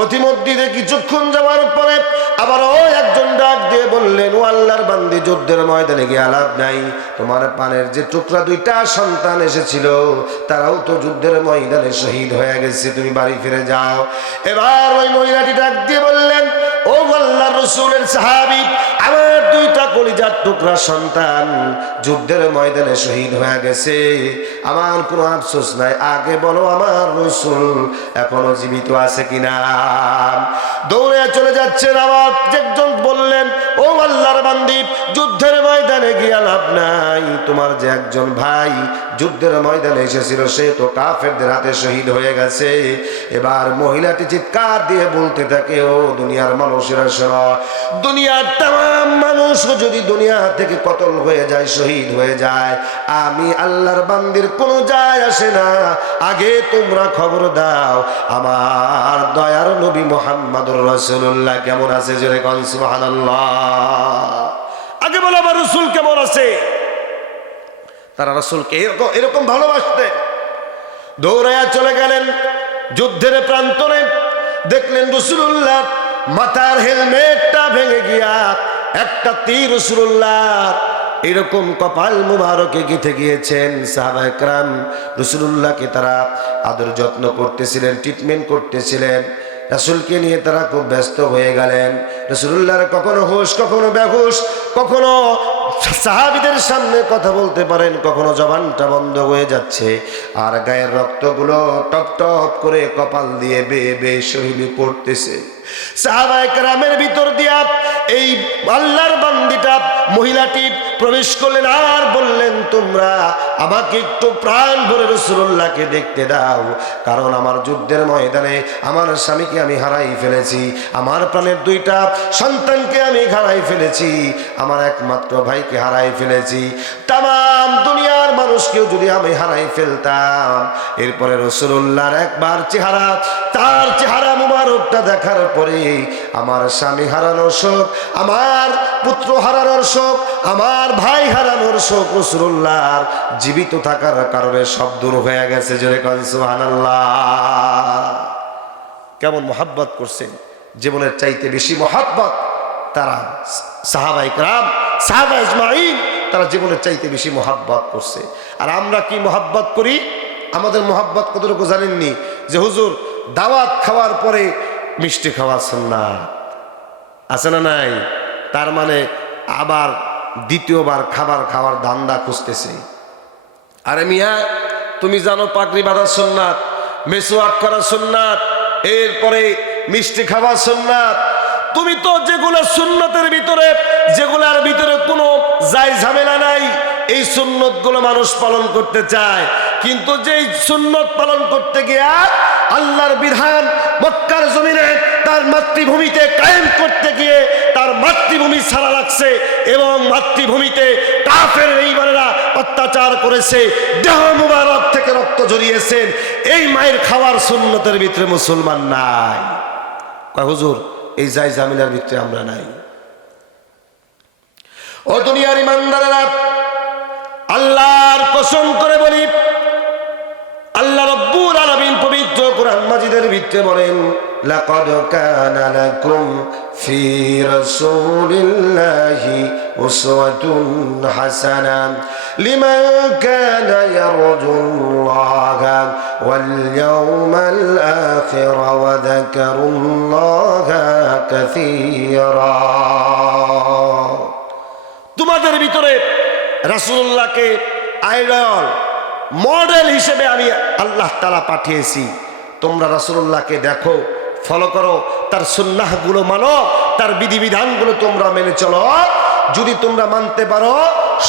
প্রতিমধ্যে কিছুক্ষণ যাওয়ার পরে আবার ও একজন ডাক দিয়ে বললেন, ও আল্লাহর বান্দি, যুদ্ধের ময়দানে গিয়ে আলাপ নাই। তোমার পানের যে টুকরা দুইটা সন্তান এসেছিল, তারাও তো যুদ্ধের ময়দানে শহীদ হয়ে গেছে। তুমি বাড়ি ফিরে যাও। এবার ওই মহিলাটি ডাক দিয়ে বললেন ও আল্লাহ রসুলের সাহাবি, আমার দুইটা কলিজার টুকরা সন্তান যুদ্ধের ময়দানে শহীদ হয়ে গেছে। আমার কোনো আফসোস নাই, আগে বলো আমার রসুল এখনও জীবিত আছে কিনা। দৌড়ে চলে যাচ্ছেন আবার একজন বললেন, ও আল্লাহর বান্দি, যুদ্ধের ময়দানে গিয়া লাভ নাই, তোমার যে একজন ভাই যুদ্ধের ময়দানে এসেছিল, সে তো কাফেরদের হাতে শহীদ হয়ে গেছে। এবার মহিলাটি চিৎকার দিয়ে বলতে থাকে, ও দুনিয়ার মানুষেরা শোনো, দুনিয়ার তাম মানুষ যদি দুনিয়া থেকে কতল হয়ে যায়, শহীদ হয়ে যায়, আমি আল্লাহর বান্দির কোনো যায় আসে না। আগে তোমরা খবর দাও, আমার দয়ার নবী মোহাম্মদুর রসুল্লাহ কেমন আছে জোরে কনসুহান আগে বলো আমার রসুল কেমন আছে? তারা রসুলকে এরকম এরকম ভালোবাসতেন। দৌড়াইয়া চলে গেলেন যুদ্ধের প্রান্তরে। দেখলেন রসুল্লাহ মাথার হেলমেটটা ভেঙে গিয়া একটা তীর রসুল্লাহ এরকম কপাল মুবারকে গেঁথে গিয়েছেন সাহাবাহাম রসুল্লাহকে তারা আদর যত্ন করতেছিলেন ট্রিটমেন্ট করতেছিলেন। রাসুলকে নিয়ে তারা খুব ব্যস্ত হয়ে গেলেন। রসুল্লাহর কখনো হুশ, কখনো বেহুশ, কখনো সাহাবিদের সামনে কথা বলতে পারেন, কখনো জবানটা বন্ধ হয়ে যাচ্ছে, আর গায়ের রক্তগুলো টপ টপ করে কপাল দিয়ে বেয়ে বেয়ে শহীদ পড়তেছে। সাহাবায়ক রামের ভিতর দিয়া এই আল্লাহর বান্দিটা মহিলাটি প্রবেশ করলেন আর বললেন, তোমরা আমাকে একটু প্রাণ ভরে রসুল্লাহকে দেখতে দাও, কারণ আমার যুদ্ধের ময়দানে আমার স্বামীকে আমি হারাই ফেলেছি, আমার প্রাণের দুইটা সন্তানকে আমি হারাই ফেলেছি, আমার একমাত্র ভাইকে হারাই ফেলেছি। তাম দুনিয়ার মানুষকেও যদি আমি হারাই ফেলতাম, এরপরে রসুল্লাহর একবার চেহারা, তার চেহারা মুবারকটা দেখার পরে আমার স্বামী হারানোর শোক, আমার পুত্র হারানোর শোক, আমার ভাই হারানোর শোক রসুল্লাহর জীবিত থাকার কারণে সব দূর হয়ে গেছে। জোরে কনসুহান কেমন মোহাব্বত করছেন? জীবনের চাইতে বেশি মোহাব্বত তারা সাহাবাইক রাম সাহাবা ইসমাইল তারা জীবনের চাইতে বেশি মোহাব্বত করছে। আর আমরা কি মোহাব্বত করি? আমাদের মোহাব্বত কতটুকু জানেননি? যে হুজুর দাওয়াত খাওয়ার পরে মিষ্টি খাওয়া সুন্নাত। আছে না নাই? তার মানে আবার দ্বিতীয়বার খাবার খাওয়ার দান্দা খুঁজতেছে। আরে মিয়া, তুমি জানো পাকড়ি বাঁধা সুন্নাত মেসোয়াক করা সুন্নাত, এরপরে মিষ্টি খাওয়া সুন্নাত। তুমি তো যেগুলো সুন্নতের ভিতরে, যেগুলার ভিতরে কোনো যাই ঝামেলা নাই, এই সুন্নতগুলো মানুষ পালন করতে চায়। কিন্তু যেই সুন্নত পালন করতে গিয়া আল্লাহর বিধান মক্কার জমিনে তার মাতৃভূমিতে কায়েম করতে গিয়ে তার মাতৃভূমি ছাড়া লাগছে এবং মাতৃভূমিতে কাফের এইবারেরা অত্যাচার করেছে, দেহ মুবারক থেকে রক্ত জড়িয়েছেন এই মায়ের খাওয়ার সুন্নতের ভিতরে মুসলমান নাই। হুজুর, এই যাই জামিলার ভিতরে আমরা নাই। ও দুনিয়ার ইমানদারেরা, আল্লাহর কসম করে বলি আল্লাহ মাজিদের ভিতরে বলেন, লাকাদ কানা লাকুম ফি রাসূলিল্লাহি উসওয়াতুন হাসানা লিমান কানা ইয়ারজুল্লাহা ওয়াল ইয়াওমাল আখির ওয়া যাকারুল্লাহা কাসীরা. তোমাদের ভিতরে রাসূলুল্লাহকে আইডল মডেল হিসেবে আমি আল্লাহ তালা পাঠিয়েছি। তোমরা রাসূলুল্লাহকে দেখো ফলো করো, তার সুন্নাহগুলো মানো, তার বিধিবিধানগুলো তোমরা মেনে চলো। যদি তোমরা মানতে পারো,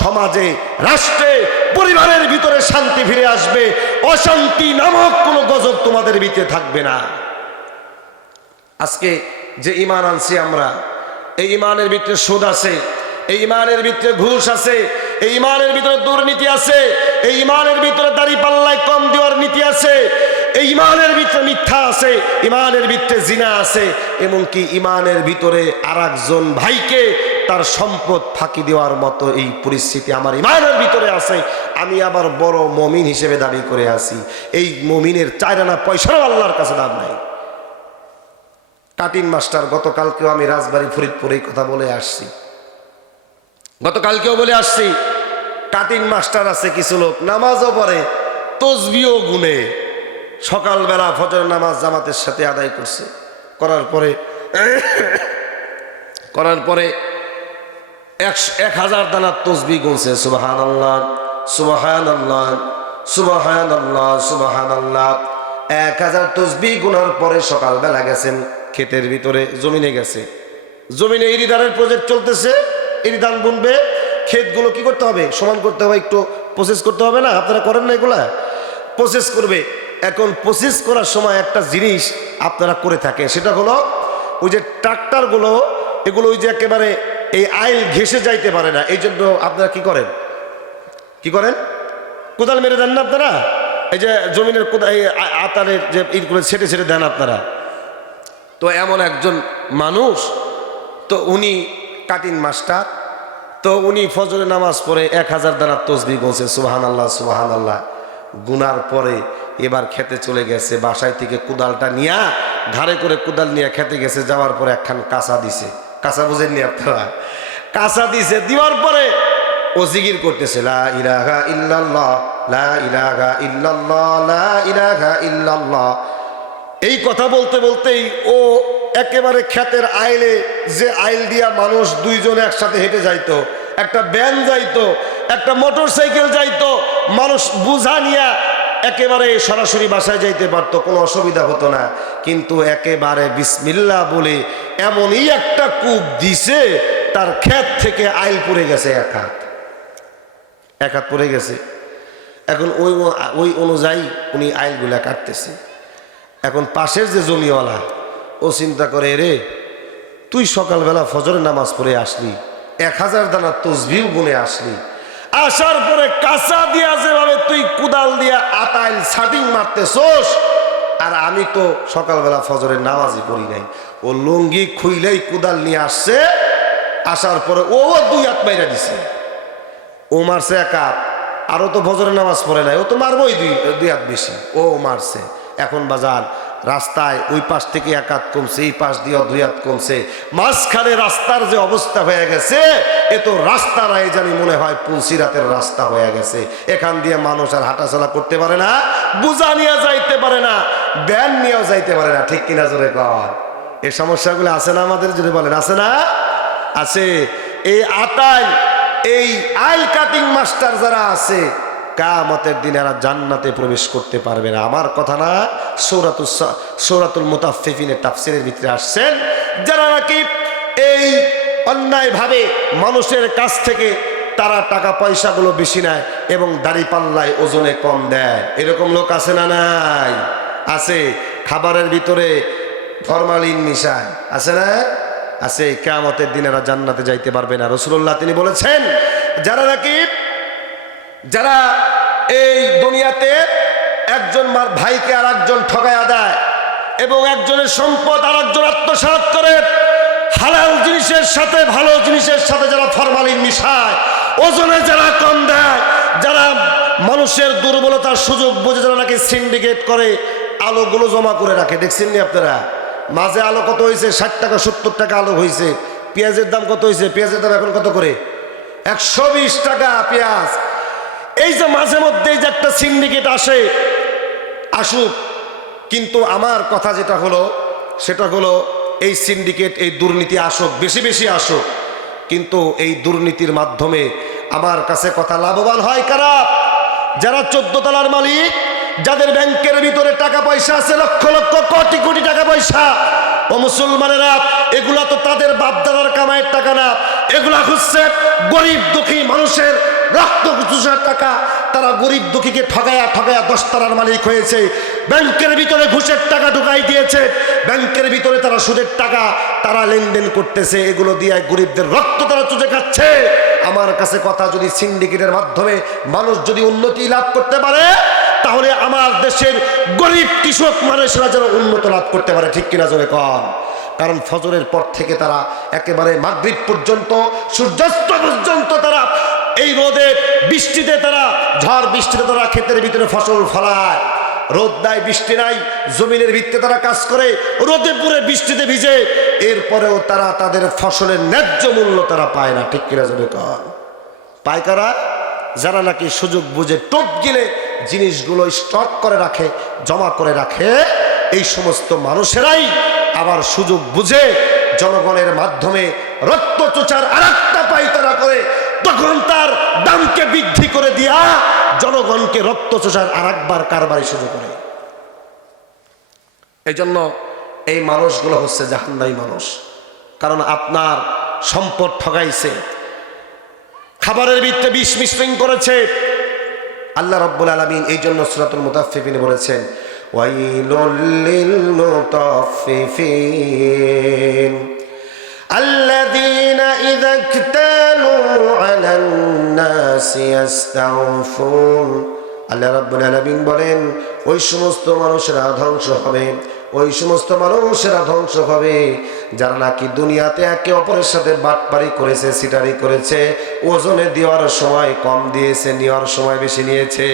সমাজে, রাষ্ট্রে, পরিবারের ভিতরে শান্তি ফিরে আসবে, অশান্তি নামক কোনো গজব তোমাদের ভিতরে থাকবে না। আজকে যে ইমান আনছি আমরা, এই ইমানের ভিতরে সুদ আছে, এই ইমানের ভিতরে ঘুষ আছে, এই ইমানের ভিতরে দুর্নীতি আছে, এই ইমানের ভিতরে দাড়ি পাল্লায় কম দেওয়ার নীতি আছে এই ইমানের ভিতরে মিথ্যা আছে, ইমানের ভিতরে জিনা আছে, এমনকি ইমানের ভিতরে আরেকজন ভাইকে তার সম্পদ ফাঁকি দেওয়ার মতো এই পরিস্থিতি আমার ইমানের ভিতরে আছে। আমি আবার বড় মমিন হিসেবে দাবি করে আছি। এই মমিনের চার আনা পয়সাও আল্লাহর কাছে দাম নাই। কাটিন মাস্টার, গতকালকেও আমি রাজবাড়ি ফরিদপুরেই কথা বলে আসছি। গতকালকেও বলে আসছি, কাটিন মাস্টার আছে কিছু লোক, নামাজও পড়ে তসবিও গুনে। সকালবেলা ফজর নামাজ জামাতের সাথে আদায় করছে। করার পরে করার পরে এক হাজার দানার তসবি গুনছে সুবাহান আল্লাহ সুবাহান আল্লাহ সুবাহান আল্লাহ সুবাহান আল্লাহ এক হাজার তসবি গুনার পরে সকালবেলা গেছেন, ক্ষেতের ভিতরে জমিনে গেছে। জমিনে ইরিদানের প্রজেক্ট চলতেছে ইরিদান বুনবে, ক্ষেতগুলো কি করতে হবে? সমান করতে হবে, একটু প্রসেস করতে হবে না? আপনারা করেন না এগুলা? প্রসেস করবে। এখন প্রসেস করার সময় একটা জিনিস আপনারা করে থাকে সেটা হলো, ওই যে ট্রাক্টারগুলো, এগুলো ওই যে একেবারে এই আইল ঘেসে যাইতে পারে না। এই জন্য আপনারা কি করেন? কি করেন? কোদাল মেরে দেন না আপনারা? এই যে জমিনের কোদাল আতারের যে ইটগুলো ছেটে ছেটে দেন আপনারা। তো এমন একজন মানুষ, তো উনি কাটিন মাস্টার, তো উনি ফজরে নামাজ পড়ে এক হাজার দানার তসবি বলছে সুবাহান আল্লাহ সুবাহান আল্লাহ গুনার পরে এবার খেতে চলে গেছে, বাসায় থেকে কুদালটা নিয়া, ঘাড়ে করে কুদাল নিয়ে খেতে গেছে, যাওয়ার পরে একখান কাঁচা দিছে। কাঁচা বুঝেননি আপনারা? কাঁচা দিছে, দেওয়ার পরে ও জিগির করতেছে, লা এই কথা বলতে বলতেই ও একেবারে খ্যাতের আইলে, যে আইল দিয়া মানুষ দুইজনে একসাথে হেঁটে যাইতো, একটা ব্যান যাইতো, একটা মোটর সাইকেল যাইতো, মানুষ বুঝা নিয়া একেবারে সরাসরি বাসায় যাইতে পারতো, কোনো অসুবিধা হতো না। কিন্তু একেবারে বিসমিল্লা বলে এমনই একটা কূপ দিছে, তার ক্ষেত থেকে আইল পড়ে গেছে এক হাত। এক হাত পড়ে গেছে। এখন ওই ওই অনুযায়ী উনি আইলগুলা কাটতেছে। এখন পাশের যে জমিওয়ালা, ও চিন্তা করে, রে, তুই সকালবেলা ফজরের নামাজ পড়ে আসলি, এক হাজার দানা তসবিও গুনে আসলি আসার পরে কাঁচা দিয়া যেভাবে তুই কুদাল দিয়া আতাইল ছাটিং মারতেছোস, আর আমি তো সকালবেলা ফজরের নামাজই পড়ি নাই। ও লুঙ্গি খুইলেই কুদাল নিয়ে আসছে, আসার পরে ও দুই হাত মাইরা দিছে। ও মারছে এক হাত আরও তো ভজরের নামাজ পড়ে নাই, ও তো মারবই দুই দুই হাত বেশি, ও মারছে। এখন বাজার রাস্তায় ওই পাশ থেকে এক হাত কমছে, এই পাশ দিয়ে দুই হাত কমছে। মাঝখানে রাস্তার যে অবস্থা হয়ে গেছে, এ তো রাস্তা নাই জানি মনে হয় পুলসিরাতের রাস্তা হয়ে গেছে। এখান দিয়ে মানুষ আর হাঁটাচলা করতে পারে না, বুঝা নিয়ে যাইতে পারে না ব্যান নিয়েও যাইতে পারে না। ঠিক কিনা জোরে কর এই সমস্যাগুলো আছে না আমাদের? যদি বলেন, আছে না? আছে। এই আটাইল এই আইল কাটিং মাস্টার যারা আছে কামতের দিন এরা জান্নাতে প্রবেশ করতে পারবে না। আমার কথা না সৌরাতুল সৌরাতুল মুতাফিফিনের তাফসিরের ভিতরে আসছেন, যারা নাকি এই অন্যায়ভাবে মানুষের কাছ থেকে তারা টাকা পয়সাগুলো বেশি নেয় এবং দাড়ি পাল্লায় ওজনে কম দেয়। এরকম লোক আছে না নাই? আছে। খাবারের ভিতরে ফরমালিন মিশায়। আছে না? আছে। কেয়ামতের দিন এরা জান্নাতে যাইতে পারবে না। রসুল্লাহ তিনি বলেছেন, যারা নাকি যারা এই দুনিয়াতে একজন মার ভাইকে আর একজন ঠগায়া দেয় এবং একজনের সম্পদ আর একজন আত্মসাৎ করে, হালাল জিনিসের সাথে ভালো জিনিসের সাথে যারা ফরমালিন মিশায়, ওজনে যারা কম দেয়, যারা মানুষের দুর্বলতার সুযোগ বুঝে যারা নাকি সিন্ডিকেট করে, আলোগুলো জমা করে রাখে। দেখছেন নি আপনারা? মাঝে আলো কত হয়েছে ষাট টাকা, সত্তর টাকা আলো হয়েছে পেঁয়াজের দাম কত হয়েছে পেঁয়াজের দাম এখন কত করে? একশো বিশ টাকা পেঁয়াজ। এই যে মাঝে মধ্যে যে একটা সিন্ডিকেট আসে, আসুক, কিন্তু আমার কথা যেটা হলো, সেটা হলো এই সিন্ডিকেট এই দুর্নীতি আসুক, বেশি বেশি আসুক, কিন্তু এই দুর্নীতির মাধ্যমে আমার কাছে কথা লাভবান হয় কারা? যারা চোদ্দ তলার মালিক, যাদের ব্যাংকের ভিতরে টাকা পয়সা আছে, লক্ষ লক্ষ কোটি কোটি টাকা পয়সা। ও মুসলমানেরা, এগুলা তো তাদের বাপদাদার কামাইয়ের টাকা না, এগুলা হচ্ছে গরিব দুঃখী মানুষের রক্ত চুষার টাকা তারা গরিব দুঃখীকে ঠগায়া ঠগায়া দশতলার মালিক হয়েছে। ব্যাংকের ভিতরে ঘুষের টাকা ঢুকাই দিয়েছে। ব্যাংকের ভিতরে তারা সুদের টাকা, তারা লেনদেন করতেছে। এগুলো দিয়ে গরিবদের রক্ত তারা চুষে খাচ্ছে। আমার কাছে কথা যদি সিন্ডিকেটের মাধ্যমে মানুষ যদি উন্নতি লাভ করতে পারে, তাহলে আমার দেশের গরিব কৃষক মানুষরা যেন উন্নত লাভ করতে পারে। ঠিক কিনা জোরে কম কারণ ফজরের পর থেকে তারা একেবারে মাগরিব পর্যন্ত, সূর্যাস্ত পর্যন্ত তারা এই রোদে বৃষ্টিতে তারা, ঝড় বৃষ্টিতে তারা ক্ষেতের ভিতরে ফসল ফলায়। রোদ নাই, বৃষ্টি নাই, জমিনের ভিত্তিতে তারা কাজ করে, রোদে পুরে বৃষ্টিতে ভিজে। এরপরেও তারা তাদের ফসলের ন্যায্য মূল্য তারা পায় না, ঠিক কিনা জোরে কর? পাইকারা যারা নাকি সুযোগ বুঝে টোপ গিলে জিনিসগুলো স্টক করে রাখে, জমা করে রাখে, এই সমস্ত মানুষেরাই আবার সুযোগ বুঝে জনগণের মাধ্যমে রক্ত চোচার আর একটা পাইতারা করে তখন তার দামকে বৃদ্ধি করে দিয়া জনগণকে রক্ত চোচার আর একবার কারবারি শুরু করে। এই জন্য এই মানুষগুলো হচ্ছে জাহান্নাই মানুষ। কারণ আপনার সম্পদ ঠগাইছে। খাবারের ভিত্তে বিষ মিশ্রিং করেছে। আল্লাহ রব্বুল আলমিন এই জন্য সুরাতুল মুতাফিফিনে বলেছেন, ওয়াইলুল লিল মুতাফফিফিন। الذين إذا اكتالوا على الناس يستوفون আল্লাহ রাব্বুল আলামিন বলেন ওই সমস্ত মানুষেরা ধ্বংস হবে ওই সমস্ত মানুষেরা ধ্বংস হবে যারা নাকি দুনিয়াতে একে অপরের সাথে বাটপারি করেছে সিটারি করেছে ওজনে দেওয়ার সময় কম দিয়েছে নেওয়ার সময় বেশি নিয়েছে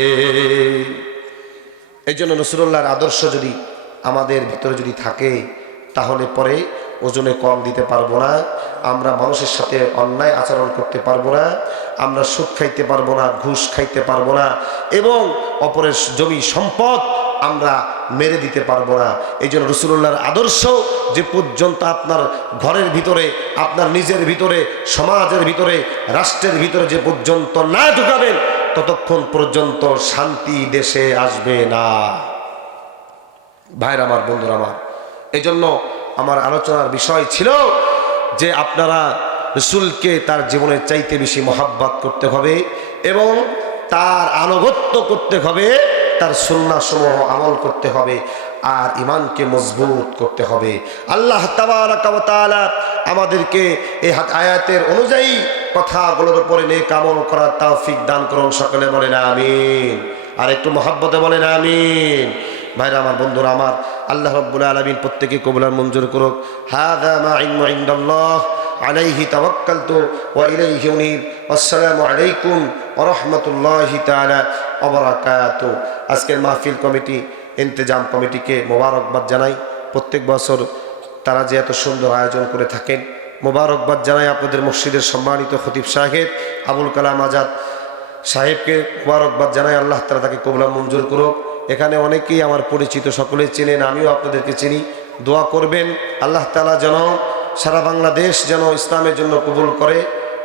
এই জন্য নসরুল্লাহর আদর্শ যদি আমাদের ভিতরে যদি থাকে তাহলে পরে ওজনে কম দিতে পারব না, আমরা মানুষের সাথে অন্যায় আচরণ করতে পারব না, আমরা সুখ খাইতে পারব না, ঘুষ খাইতে পারব না, এবং অপরের জমি সম্পদ আমরা মেরে দিতে পারব না। এই জন্য রসুল্লাহর আদর্শ যে পর্যন্ত আপনার ঘরের ভিতরে, আপনার নিজের ভিতরে, সমাজের ভিতরে, রাষ্ট্রের ভিতরে যে পর্যন্ত না ঢুকাবেন, ততক্ষণ পর্যন্ত শান্তি দেশে আসবে না। ভাইর আমার, বন্ধুরা আমার এই জন্য আমার আলোচনার বিষয় ছিল যে আপনারা রসুলকে তার জীবনের চাইতে বেশি মহাব্বাত করতে হবে এবং তার আনুগত্য করতে হবে, তার সুন্নাসমূহ আমল করতে হবে আর ইমানকে মজবুত করতে হবে। আল্লাহ ওয়া আমাদেরকে এই আয়াতের অনুযায়ী কথাগুলোর উপরে নেক কামল করার তৌফিক দান করুন, সকলে বলেন আমিন। আর একটু মহাব্বতে বলেন আমিন। ভাইরা, আমার বন্ধুরা, আমার আল্লাহ রব্বুল আলমিন প্রত্যেকে কবুলার মঞ্জুর করুক। আজকের মাহফিল কমিটি, ইন্তেজাম কমিটিকে মোবারকবাদ জানাই। প্রত্যেক বছর তারা যে এত সুন্দর আয়োজন করে থাকেন, মোবারকবাদ জানাই আপনাদের মসজিদের সম্মানিত খতিব সাহেব আবুল কালাম আজাদ সাহেবকে মোবারকবাদ জানাই। আল্লাহ তালা তাকে কবলা মঞ্জুর করুক। এখানে অনেকেই আমার পরিচিত, সকলে চেনেন, আমিও আপনাদেরকে চিনি। দোয়া করবেন, আল্লাহ তালা যেন সারা বাংলাদেশ যেন ইসলামের জন্য কবুল করে।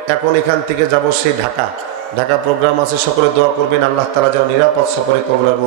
এখন এখান থেকে যাব সেই ঢাকা। ঢাকা প্রোগ্রাম আছে, সকলে দোয়া করবেন, আল্লাহ তালা যেন নিরাপদ সফরে কবলার